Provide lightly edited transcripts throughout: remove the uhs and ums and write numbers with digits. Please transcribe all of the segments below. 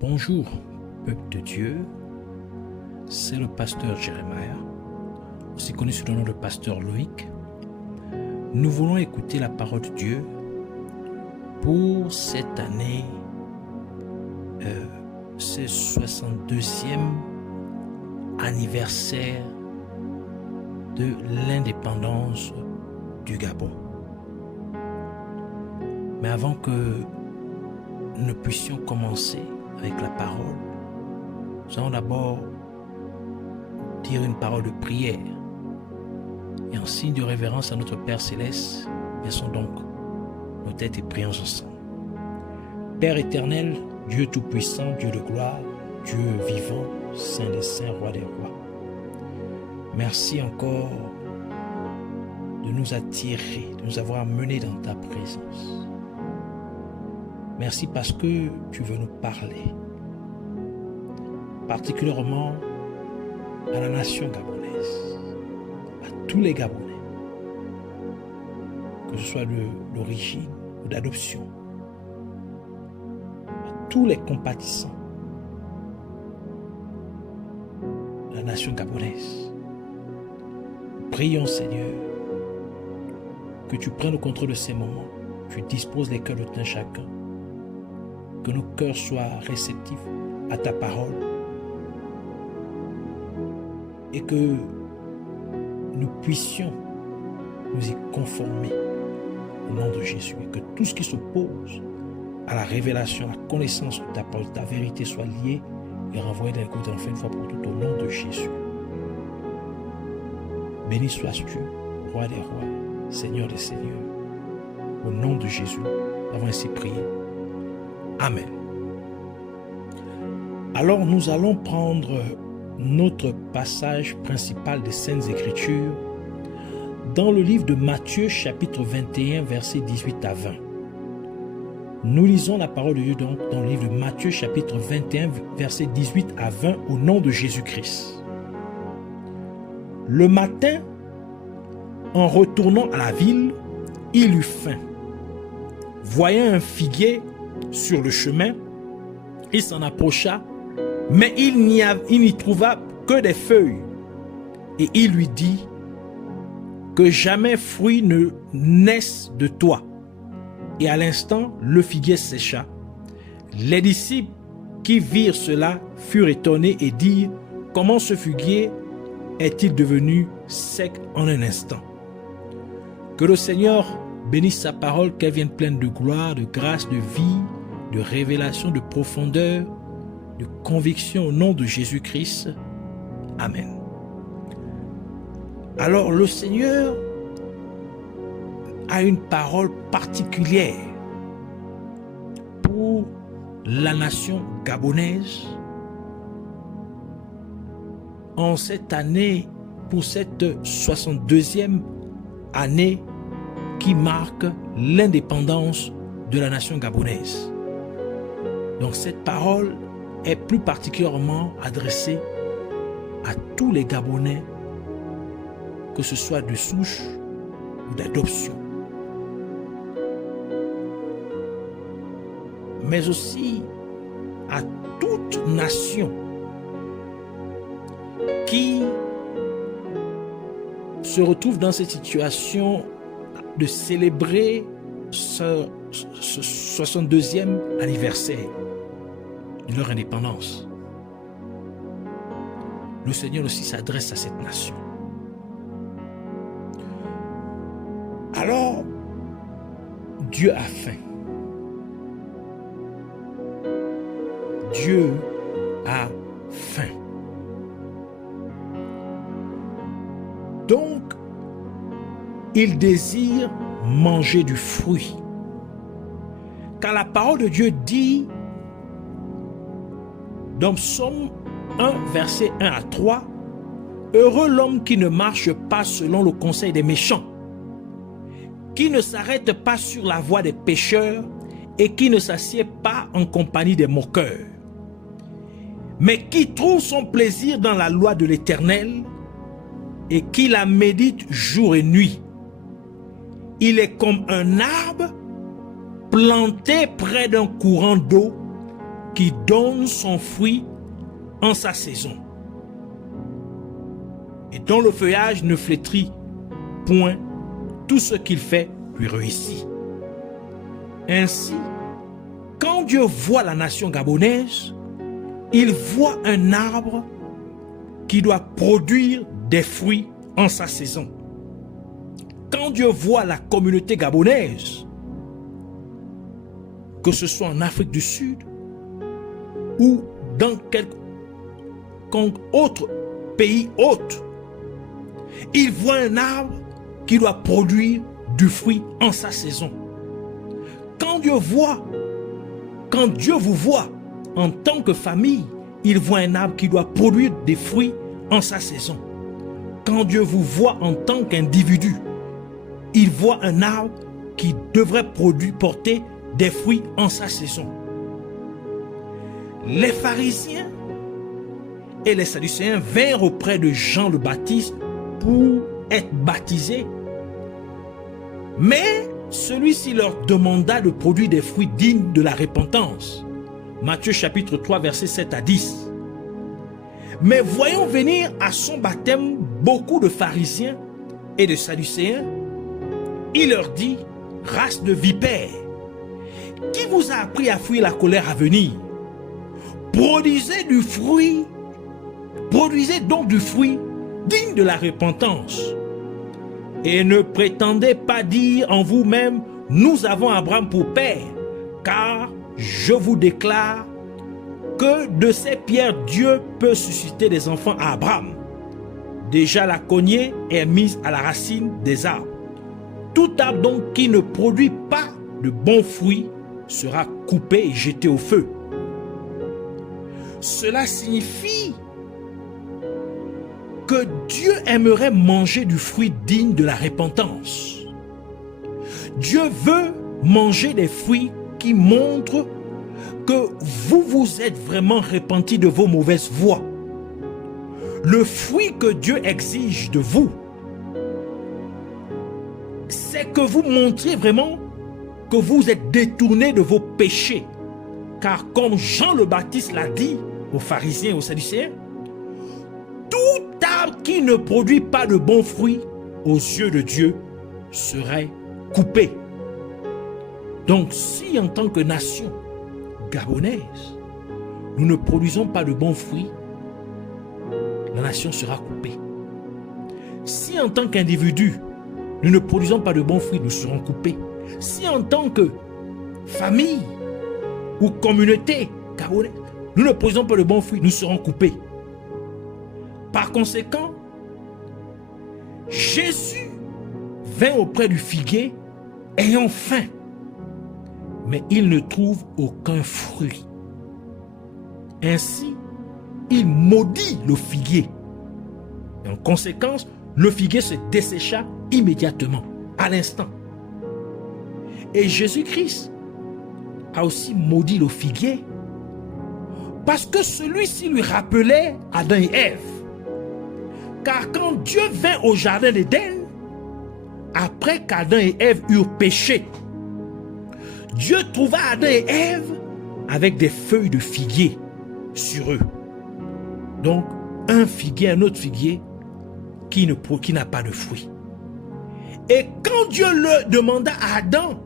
Bonjour, peuple de Dieu, c'est le pasteur Jeremiah, aussi connu sous le nom de pasteur Loïc. Nous voulons écouter la parole de Dieu pour cette année, ce 62e anniversaire de l'indépendance du Gabon. Mais avant que nous puissions commencer avec la parole, nous allons d'abord dire une parole de prière. Et en signe de révérence à notre Père Céleste, baissons donc nos têtes et prions ensemble. Père éternel, Dieu tout-puissant, Dieu de gloire, Dieu vivant, Saint des saints, Roi des rois. Merci encore de nous attirer, de nous avoir menés dans ta présence. Merci parce que tu veux nous parler, particulièrement à la nation gabonaise, à tous les Gabonais, que ce soit d'origine ou d'adoption, à tous les compatissants de la nation gabonaise. Prions, Seigneur, que tu prennes le contrôle de ces moments, tu disposes les cœurs de tout un chacun, que nos cœurs soient réceptifs à ta parole et que nous puissions nous y conformer au nom de Jésus, et que tout ce qui s'oppose à la révélation, à la connaissance de ta parole, ta vérité soit lié et renvoyé dans l'écoute enfin une fois pour toutes au nom de Jésus. Béni sois-tu, Roi des rois, Seigneur des seigneurs. Au nom de Jésus, nous avons ainsi prié. Amen. Alors nous allons prendre notre passage principal des Saintes Écritures dans le livre de Matthieu chapitre 21 versets 18 à 20. Nous lisons la parole de Dieu donc dans le livre de Matthieu chapitre 21 versets 18 à 20 au nom de Jésus-Christ. Le matin, en retournant à la ville, il eut faim. Voyant un figuier sur le chemin, il s'en approcha, mais il n'y trouva que des feuilles. Et il lui dit, que jamais fruit ne naisse de toi. Et à l'instant, le figuier sécha. Les disciples qui virent cela furent étonnés et dirent, comment ce figuier est-il devenu sec en un instant? Que le Seigneur bénisse sa parole, qu'elle vienne pleine de gloire, de grâce, de vie, de révélation, de profondeur, de conviction au nom de Jésus-Christ. Amen. Alors le Seigneur a une parole particulière pour la nation gabonaise en cette année, pour cette 62e année qui marque l'indépendance de la nation gabonaise. Donc cette parole est plus particulièrement adressée à tous les Gabonais, que ce soit de souche ou d'adoption, mais aussi à toute nation qui se retrouve dans cette situation de célébrer ce 62e anniversaire de leur indépendance. Le Seigneur aussi s'adresse à cette nation. Alors, Dieu a faim. Dieu a faim. Donc, il désire manger du fruit. Car la parole de Dieu dit, dans Psaume 1, verset 1 à 3, « Heureux l'homme qui ne marche pas selon le conseil des méchants, qui ne s'arrête pas sur la voie des pécheurs et qui ne s'assied pas en compagnie des moqueurs, mais qui trouve son plaisir dans la loi de l'Éternel et qui la médite jour et nuit. Il est comme un arbre planté près d'un courant d'eau qui donne son fruit en sa saison, et dont le feuillage ne flétrit point, tout ce qu'il fait lui réussit. Ainsi, quand Dieu voit la nation gabonaise, il voit un arbre qui doit produire des fruits en sa saison. Quand Dieu voit la communauté gabonaise, que ce soit en Afrique du Sud ou dans quelque autre pays hôte, il voit un arbre qui doit produire du fruit en sa saison. Quand Dieu vous voit en tant que famille, il voit un arbre qui doit produire des fruits en sa saison. Quand Dieu vous voit en tant qu'individu, il voit un arbre qui devrait porter des fruits en sa saison. Les pharisiens et les sadducéens vinrent auprès de Jean le Baptiste pour être baptisés. Mais celui-ci leur demanda de produire des fruits dignes de la repentance. Matthieu chapitre 3, versets 7 à 10. Mais voyons venir à son baptême beaucoup de pharisiens et de sadducéens. Il leur dit: race de vipères, qui vous a appris à fuir la colère à venir? Produisez donc du fruit digne de la repentance. Et ne prétendez pas dire en vous-même: nous avons Abraham pour père, car je vous déclare que de ces pierres Dieu peut susciter des enfants à Abraham. Déjà la cognée est mise à la racine des arbres. Tout arbre donc qui ne produit pas de bons fruits sera coupé et jeté au feu. Cela signifie que Dieu aimerait manger du fruit digne de la repentance. Dieu veut manger des fruits qui montrent que vous vous êtes vraiment repenti de vos mauvaises voies. Le fruit que Dieu exige de vous, c'est que vous montriez vraiment que vous êtes détourné de vos péchés. Car comme Jean le Baptiste l'a dit aux pharisiens et aux sadducéens, tout arbre qui ne produit pas de bons fruits aux yeux de Dieu serait coupé. Donc si en tant que nation gabonaise, nous ne produisons pas de bons fruits, la nation sera coupée. Si en tant qu'individu, nous ne produisons pas de bons fruits, nous serons coupés. Si en tant que famille ou communauté gabonaise, nous ne produisons pas de bons fruits, nous serons coupés. Par conséquent, Jésus vint auprès du figuier ayant faim, mais il ne trouve aucun fruit. Ainsi, il maudit le figuier. Et en conséquence, le figuier se dessécha immédiatement, à l'instant. Et Jésus-Christ a aussi maudit le figuier parce que celui-ci lui rappelait Adam et Ève. Car quand Dieu vint au jardin d'Éden, après qu'Adam et Ève eurent péché, Dieu trouva Adam et Ève avec des feuilles de figuier sur eux. Donc, un figuier, un autre figuier qui n'a pas de fruits. Et quand Dieu le demanda à Adam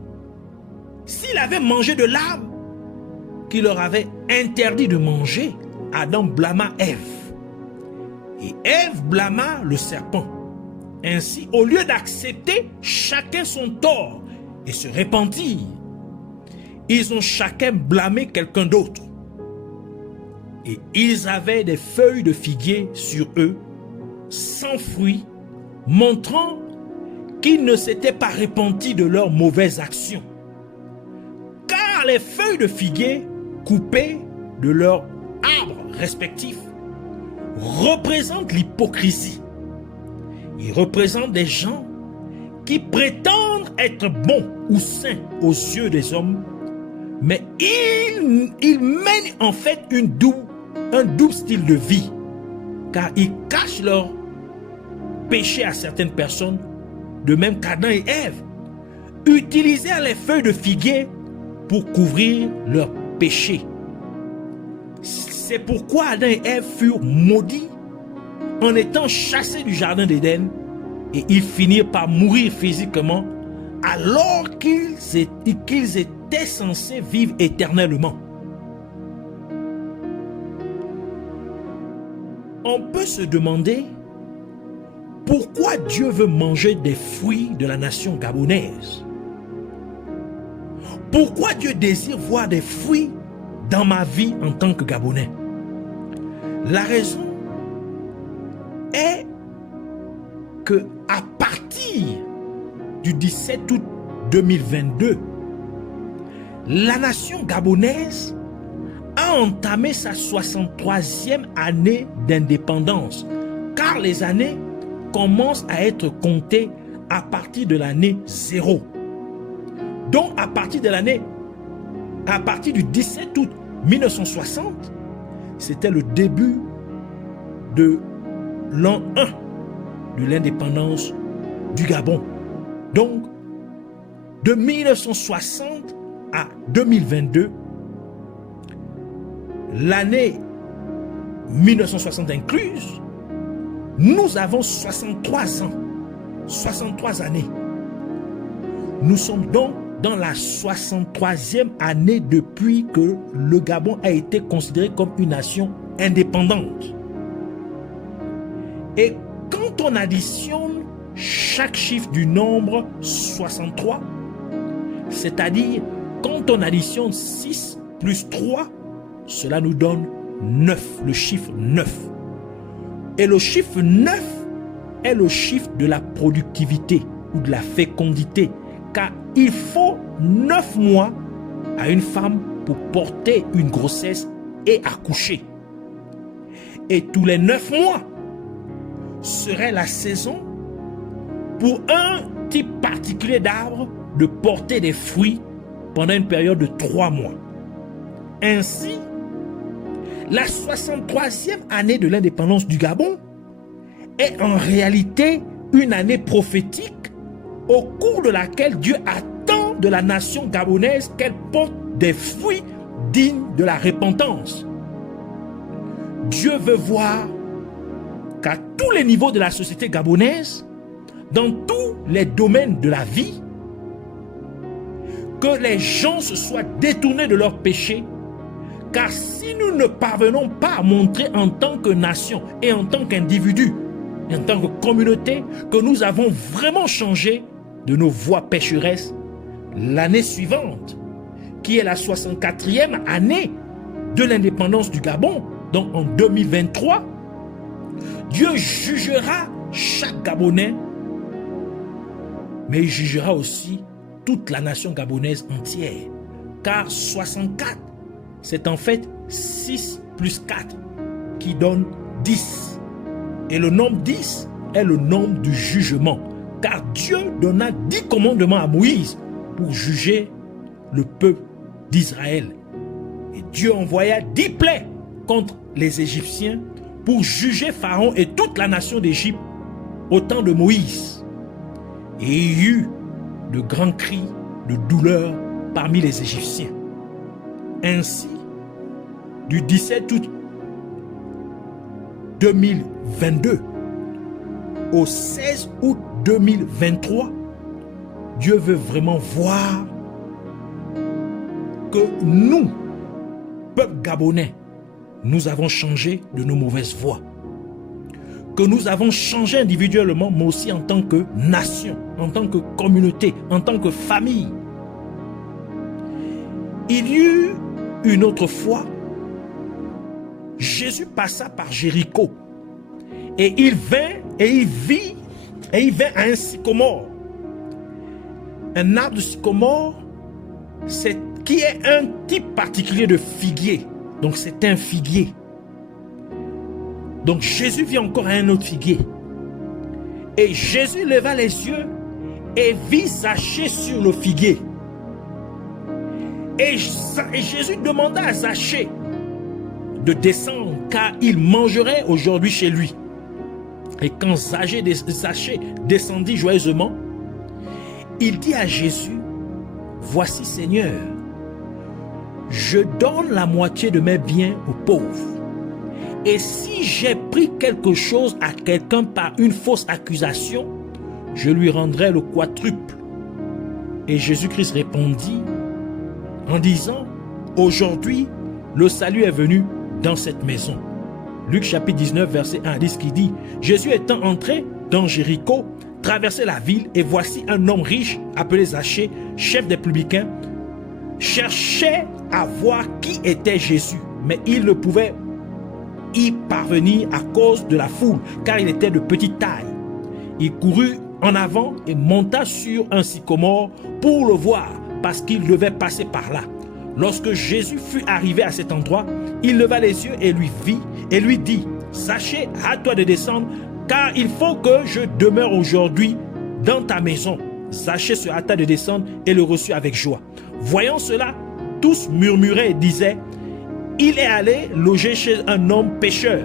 s'il avait mangé de l'arbre qu'il leur avait interdit de manger, Adam blâma Ève. Et Ève blâma le serpent. Ainsi, au lieu d'accepter chacun son tort et se repentir, ils ont chacun blâmé quelqu'un d'autre. Et ils avaient des feuilles de figuier sur eux, sans fruits, montrant qu'ils ne s'étaient pas repentis de leurs mauvaises actions. Car les feuilles de figuier coupées de leurs arbres respectifs représentent l'hypocrisie. Ils représentent des gens qui prétendent être bons ou saints aux yeux des hommes, mais ils mènent en fait un double style de vie, car ils cachent leur péché à certaines personnes, de même qu'Adam et Ève utilisaient les feuilles de figuier pour couvrir leurs péchés. C'est pourquoi Adam et Ève furent maudits en étant chassés du jardin d'Éden et ils finirent par mourir physiquement alors qu'ils étaient censés vivre éternellement. On peut se demander pourquoi Dieu veut manger des fruits de la nation gabonaise. Pourquoi Dieu désire voir des fruits dans ma vie en tant que Gabonais? La raison est que à partir du 17 août 2022, la nation gabonaise a entamé sa 63e année d'indépendance, car les années commencent à être comptées à partir de l'année 0. Donc à partir du 17 août 1960, c'était le début de l'an 1 de l'indépendance du Gabon. Donc, de 1960 à 2022, l'année 1960 incluse, nous avons 63 ans, 63 années. Nous sommes donc dans la 63e année depuis que le Gabon a été considéré comme une nation indépendante. Et quand on additionne chaque chiffre du nombre 63, c'est-à-dire quand on additionne 6 plus 3, cela nous donne 9, le chiffre 9. Et le chiffre 9 est le chiffre de la productivité ou de la fécondité, car il faut 9 mois à une femme pour porter une grossesse et accoucher. Et tous les 9 mois serait la saison pour un type particulier d'arbre de porter des fruits pendant une période de 3 mois. Ainsi, la 63e année de l'indépendance du Gabon est en réalité une année prophétique au cours de laquelle Dieu attend de la nation gabonaise qu'elle porte des fruits dignes de la repentance. Dieu veut voir qu'à tous les niveaux de la société gabonaise, dans tous les domaines de la vie, que les gens se soient détournés de leurs péchés, car si nous ne parvenons pas à montrer en tant que nation et en tant qu'individu, et en tant que communauté, que nous avons vraiment changé de nos voies pécheresses, l'année suivante, qui est la 64e année de l'indépendance du Gabon, donc en 2023, Dieu jugera chaque Gabonais, mais il jugera aussi toute la nation gabonaise entière. Car 64, c'est en fait 6 plus 4 qui donne 10. Et le nombre 10 est le nombre du jugement. Car Dieu donna 10 commandements à Moïse pour juger le peuple d'Israël. Et Dieu envoya 10 plaies contre les Égyptiens pour juger Pharaon et toute la nation d'Égypte au temps de Moïse. Et il y eut de grands cris de douleur parmi les Égyptiens. Ainsi, du 17 août 2022 au 16 août 2023, Dieu veut vraiment voir que nous, peuple gabonais, nous avons changé de nos mauvaises voies. Que nous avons changé individuellement, mais aussi en tant que nation, en tant que communauté, en tant que famille. Il y eut une autre fois, Jésus passa par Jéricho et il vint à un sycomore. Un arbre de sycomore, qui est un type particulier de figuier. Donc c'est un figuier. Donc Jésus vit encore à un autre figuier. Et Jésus leva les yeux et vit Zachée sur le figuier. Et Jésus demanda à Zachée de descendre, car il mangerait aujourd'hui chez lui. Et quand Zachée descendit joyeusement, il dit à Jésus: voici Seigneur, je donne la moitié de mes biens aux pauvres. Et si j'ai pris quelque chose à quelqu'un par une fausse accusation, je lui rendrai le quadruple. Et Jésus-Christ répondit en disant, aujourd'hui, le salut est venu dans cette maison. Luc chapitre 19, verset 1 à 10 qui dit, Jésus étant entré dans Jéricho, traversait la ville, et voici un homme riche appelé Zachée, chef des publicains, cherchait à voir qui était Jésus, mais il ne pouvait y parvenir à cause de la foule, car il était de petite taille. Il courut en avant et monta sur un sycomore pour le voir, parce qu'il devait passer par là. Lorsque Jésus fut arrivé à cet endroit, il leva les yeux et lui vit et lui dit, Zachée, hâte-toi de descendre, car il faut que je demeure aujourd'hui dans ta maison. Zachée se hâta de descendre et le reçut avec joie. Voyant cela, tous murmuraient et disaient, il est allé loger chez un homme pécheur.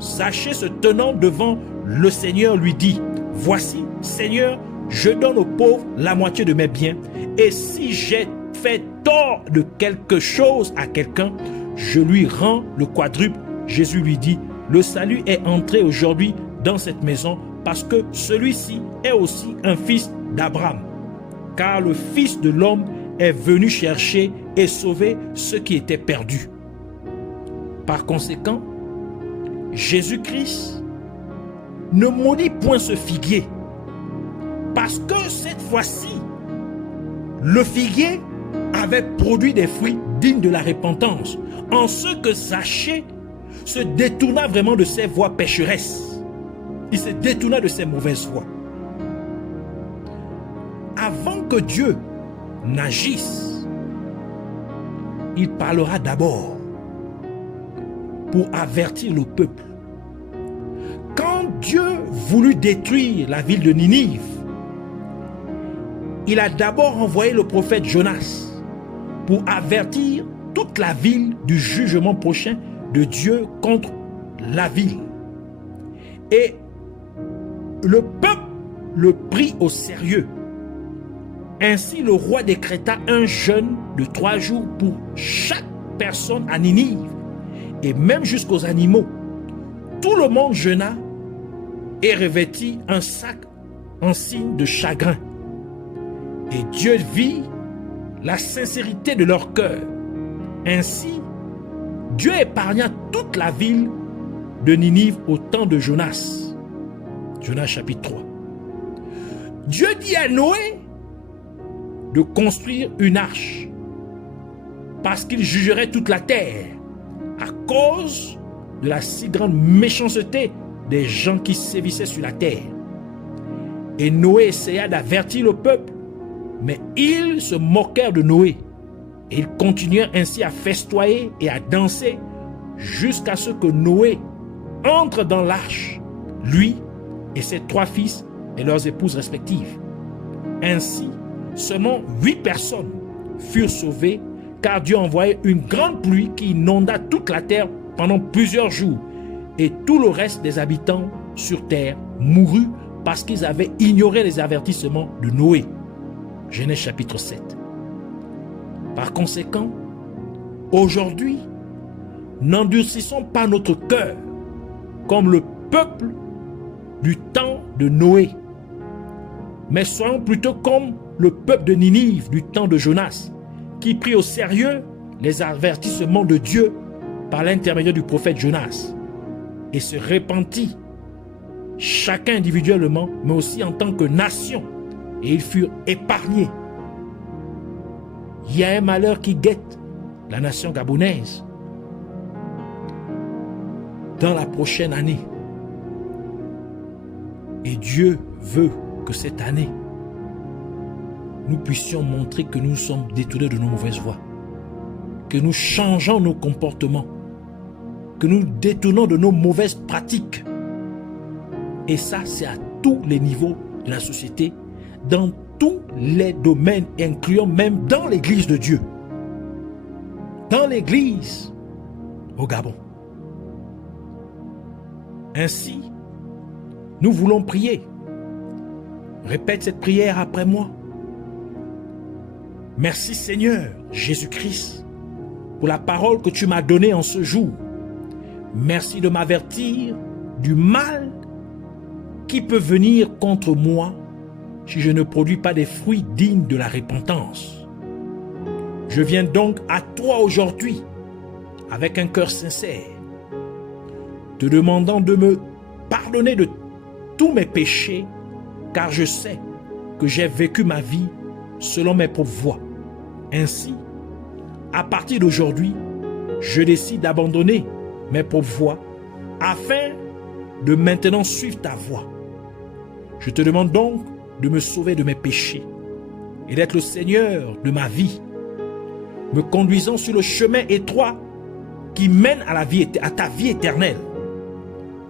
Zachée, se tenant devant le Seigneur, lui dit, voici, Seigneur, je donne aux pauvres la moitié de mes biens, et si j'ai fait tort de quelque chose à quelqu'un, je lui rends le quadruple. Jésus lui dit, le salut est entré aujourd'hui dans cette maison, parce que celui-ci est aussi un fils d'Abraham. Car le Fils de l'homme est venu chercher et sauver ceux qui étaient perdus. Par conséquent, Jésus-Christ ne maudit point ce figuier, parce que cette fois-ci, le figuier avait produit des fruits dignes de la repentance, en ce que Zachée se détourna vraiment de ses voies pécheresses. Il se détourna de ses mauvaises voies. Avant que Dieu n'agisse, il parlera d'abord pour avertir le peuple. Quand Dieu voulut détruire la ville de Ninive, il a d'abord envoyé le prophète Jonas pour avertir toute la ville du jugement prochain de Dieu contre la ville. Et le peuple le prit au sérieux. Ainsi, le roi décréta un jeûne de 3 jours pour chaque personne à Ninive, et même jusqu'aux animaux. Tout le monde jeûna et revêtit un sac en signe de chagrin. Et Dieu vit la sincérité de leur cœur. Ainsi, Dieu épargna toute la ville de Ninive au temps de Jonas. Jonas chapitre 3. Dieu dit à Noé de construire une arche parce qu'il jugerait toute la terre à cause de la si grande méchanceté des gens qui sévissaient sur la terre. Et Noé essaya d'avertir le peuple, mais ils se moquèrent de Noé. Et ils continuèrent ainsi à festoyer et à danser jusqu'à ce que Noé entre dans l'arche, lui et ses 3 fils et leurs épouses respectives. Ainsi, seulement 8 personnes furent sauvées, car Dieu envoyait une grande pluie qui inonda toute la terre pendant plusieurs jours. Et tout le reste des habitants sur terre mourut parce qu'ils avaient ignoré les avertissements de Noé. Genèse chapitre 7. Par conséquent, aujourd'hui, n'endurcissons pas notre cœur comme le peuple du temps de Noé, mais soyons plutôt comme le peuple de Ninive du temps de Jonas, qui prit au sérieux les avertissements de Dieu par l'intermédiaire du prophète Jonas et se repentit, chacun individuellement, mais aussi en tant que nation, et ils furent épargnés. Il y a un malheur qui guette la nation gabonaise dans la prochaine année. Et Dieu veut que cette année, nous puissions montrer que nous sommes détournés de nos mauvaises voies, que nous changeons nos comportements, que nous détournons de nos mauvaises pratiques. Et ça, c'est à tous les niveaux de la société, dans tous les domaines, incluant même dans l'église de Dieu. Dans l'église au Gabon. Ainsi, nous voulons prier. Répète cette prière après moi. Merci Seigneur Jésus-Christ pour la parole que tu m'as donnée en ce jour. Merci de m'avertir du mal qui peut venir contre moi si je ne produis pas des fruits dignes de la repentance. Je viens donc à toi aujourd'hui avec un cœur sincère, te demandant de me pardonner de tous mes péchés, car je sais que j'ai vécu ma vie selon mes propres voies. Ainsi, à partir d'aujourd'hui, je décide d'abandonner mes propres voies afin de maintenant suivre ta voie. Je te demande donc de me sauver de mes péchés et d'être le Seigneur de ma vie, me conduisant sur le chemin étroit qui mène à ta vie éternelle,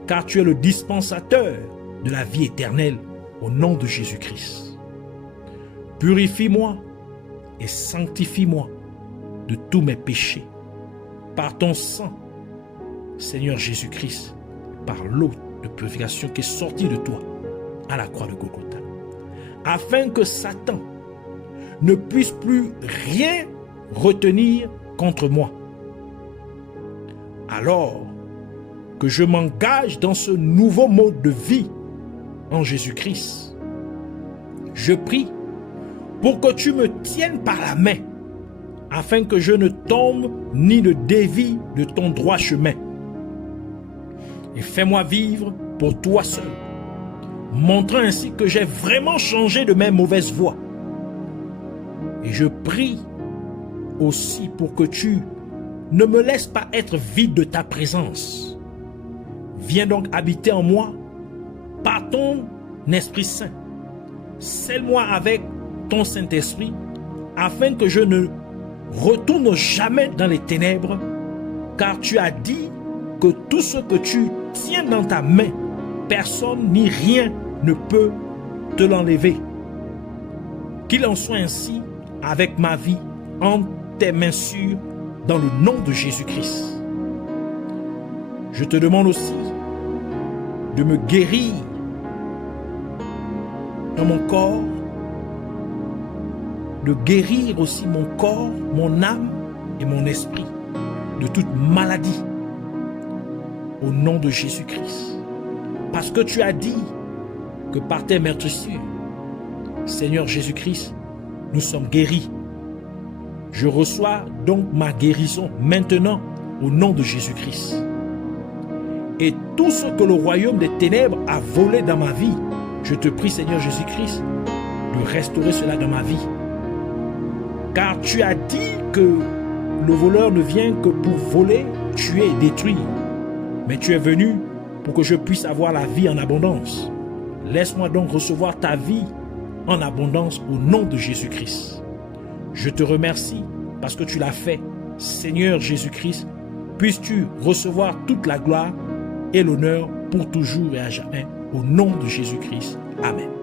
car tu es le dispensateur de la vie éternelle au nom de Jésus-Christ. Purifie-moi et sanctifie-moi de tous mes péchés par ton sang, Seigneur Jésus-Christ, par l'eau de purification qui est sortie de toi à la croix de Golgotha, afin que Satan ne puisse plus rien retenir contre moi. Alors que je m'engage dans ce nouveau mode de vie en Jésus-Christ, je prie pour que tu me tiennes par la main, afin que je ne tombe ni ne dévie de ton droit chemin. Et fais-moi vivre pour toi seul, montrant ainsi que j'ai vraiment changé de mes mauvaises voies. Et je prie aussi pour que tu ne me laisses pas être vide de ta présence. Viens donc habiter en moi par ton Esprit Saint. Scelle-moi avec ton Saint-Esprit, afin que je ne retourne jamais dans les ténèbres, car tu as dit que tout ce que tu tiens dans ta main, personne ni rien ne peut te l'enlever. Qu'il en soit ainsi avec ma vie entre tes mains sûres, dans le nom de Jésus-Christ. Je te demande aussi de me guérir dans mon corps, de guérir aussi mon corps, mon âme et mon esprit de toute maladie au nom de Jésus-Christ. Parce que tu as dit que par tes meurtrissures, Seigneur Jésus-Christ, nous sommes guéris. Je reçois donc ma guérison maintenant au nom de Jésus-Christ. Et tout ce que le royaume des ténèbres a volé dans ma vie, je te prie, Seigneur Jésus-Christ, de restaurer cela dans ma vie. Car tu as dit que le voleur ne vient que pour voler, tuer et détruire. Mais tu es venu pour que je puisse avoir la vie en abondance. Laisse-moi donc recevoir ta vie en abondance au nom de Jésus-Christ. Je te remercie parce que tu l'as fait. Seigneur Jésus-Christ, puisses-tu recevoir toute la gloire et l'honneur pour toujours et à jamais. Au nom de Jésus-Christ. Amen.